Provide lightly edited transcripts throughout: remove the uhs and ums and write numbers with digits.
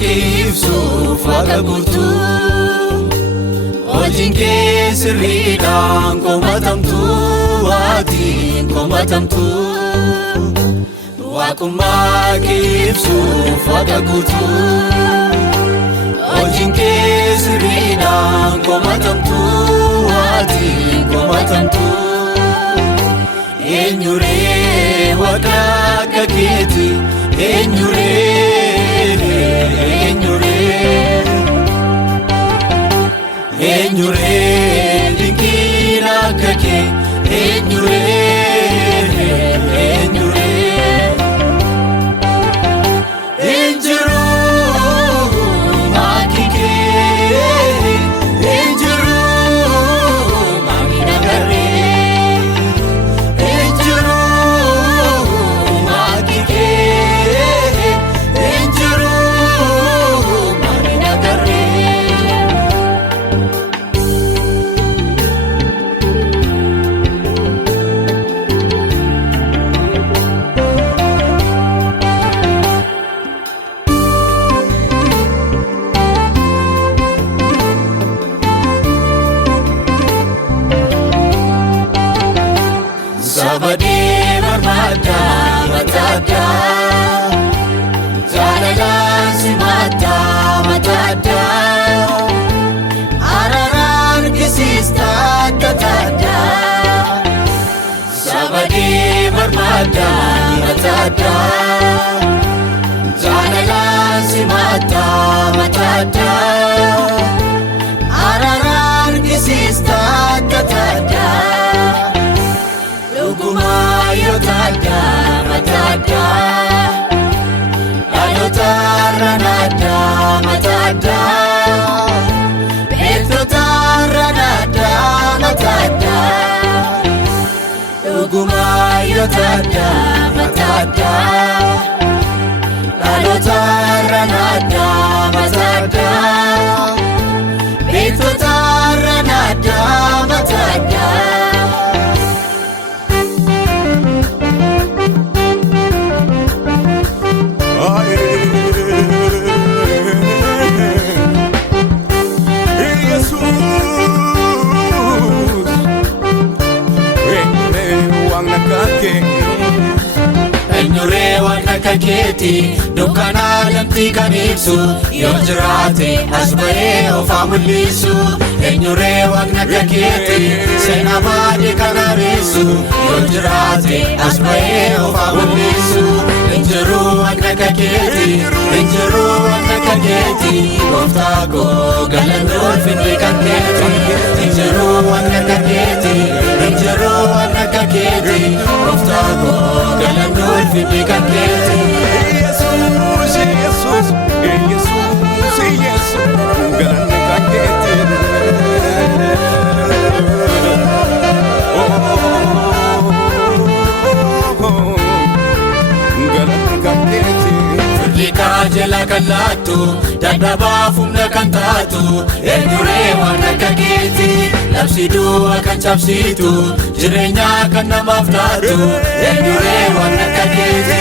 ibsuuf waaqa guutuu hojiin kee sirriidhaan komatamtuu waatiin komatamtuu waaqummaa kee ibsuuf waaqa guutuu hojiin kee sirriidhaan komatamtuu waatiin komatamtuu eenyuree waaqa akka keeti eenyuree dinqiin akka kee Sabadee barbaada mataadda jaalalaan si mataadda araaraan argisiista taataadda Sabadee barbaada mataadda jaalalaan si mataadda araaraan argisiista taataadda Yotada matada Alotara nada matada Petrotara nada matada Uguma yotada matada Alotara nada matada Petrotara nada matada Eenyuree waaqa akka keeti dukkana lamxii kan ibsu yoo jiraate as ba'ee ofaa mul'isu eenyuree waaqni akka keeti seenaa baay'ee kan hareessu yoo jiraate as ba'ee ofaa mul'isu injiruu waaqni akka keeti injiruu waaqni akka keeti gooftaa koo galanni ulfinni kan keeti injiruu waaqni akka keeti injiruu waaqni akka keeti gooftaa koo galanni ulfinni kan keeti Yesus galanni kan keeti galanni kan keeti Firdikaa jala kan laattu dadhabaaf humna kan taatu eenyuree waan akka keeti labsii du'a kan cabsitu jireenya kan namaaf laatu eenyuree waan akka keeti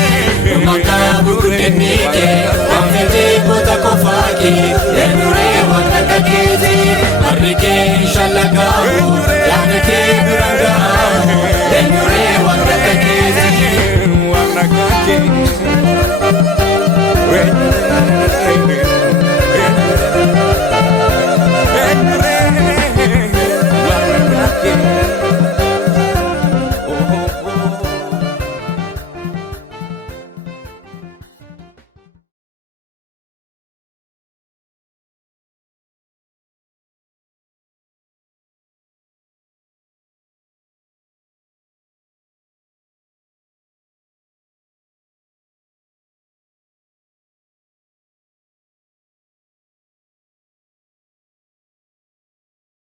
maqaa gurguddinni kee waan fedhii goota qofaa kee eenyuree waan akka keeti harri kee shallagaamu yaada kee bira ga'amu eenyuree waan akka keeti waan akka keeti